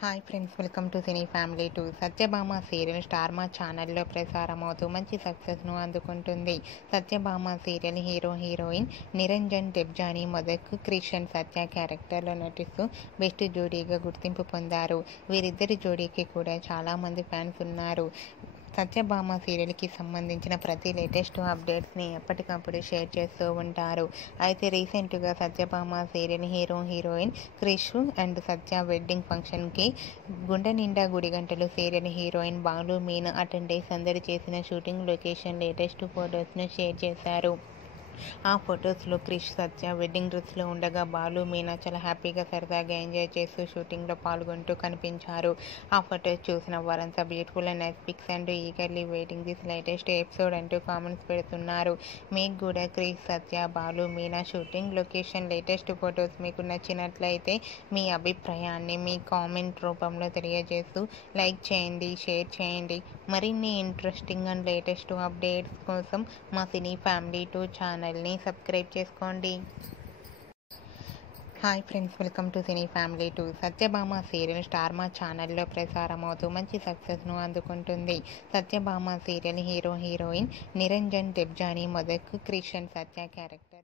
Hi friends, welcome to cine family 2. Satyabhama serial star మా ఛానల్లో ప్రసారమవుతూ మంచి సక్సెస్ను అందుకుంటుంది. సత్యభామ సీరియల్ హీరోయిన్ నిరంజన్ డెబ్జానీ మొదక్ క్రిషన్ సత్య క్యారెక్టర్లో నటిస్తూ బెస్ట్ జోడీగా గుర్తింపు పొందారు. వీరిద్దరి జోడీకి కూడా చాలామంది ఫ్యాన్స్ ఉన్నారు. సత్యభామ సీరియల్కి సంబంధించిన ప్రతి లేటెస్ట్ అప్డేట్స్ని ఎప్పటికప్పుడు షేర్ చేస్తూ ఉంటారు. అయితే రీసెంట్గా Satyabhama serial heroine Krish and Satya wedding ఫంక్షన్కి Gunde Ninda Gudigantalu serial heroine Balu Meena attend అయి సందడి చేసిన షూటింగ్ లొకేషన్ లేటెస్ట్ ఫొటోస్ను షేర్ చేశారు. ఆ ఫొటోస్లో క్రిష్ సత్య వెడ్డింగ్ డ్రెస్లో ఉండగా బాలు మీనా చాలా హ్యాపీగా సరదాగా ఎంజాయ్ చేస్తూ షూటింగ్లో పాల్గొంటూ కనిపించారు. ఆ ఫొటోస్ చూసిన వారంతా beautiful and nice pics and eagerly waiting this latest episode అంటూ కామెంట్స్ పెడుతున్నారు. మీకు కూడా Krish Satya Balu Meena shooting location latest photos మీకు నచ్చినట్లయితే మీ అభిప్రాయాన్ని మీ కామెంట్ రూపంలో తెలియజేస్తూ లైక్ చేయండి, షేర్ చేయండి. మరిన్ని ఇంట్రెస్టింగ్ అండ్ లేటెస్ట్ అప్డేట్స్ కోసం మా సినీ ఫ్యామిలీ 2 ఛానల్ని సబ్స్క్రైబ్ చేసుకోండి. Hi friends, welcome to cine family 2. Satyabhama serial star మా ఛానల్లో ప్రసారమవుతూ మంచి సక్సెస్ను అందుకుంటుంది. సత్యభామ సీరియల్ హీరోయిన్ నిరంజన్ డెబ్జానీ మొదక్ క్రిషన్ సత్య క్యారెక్టర్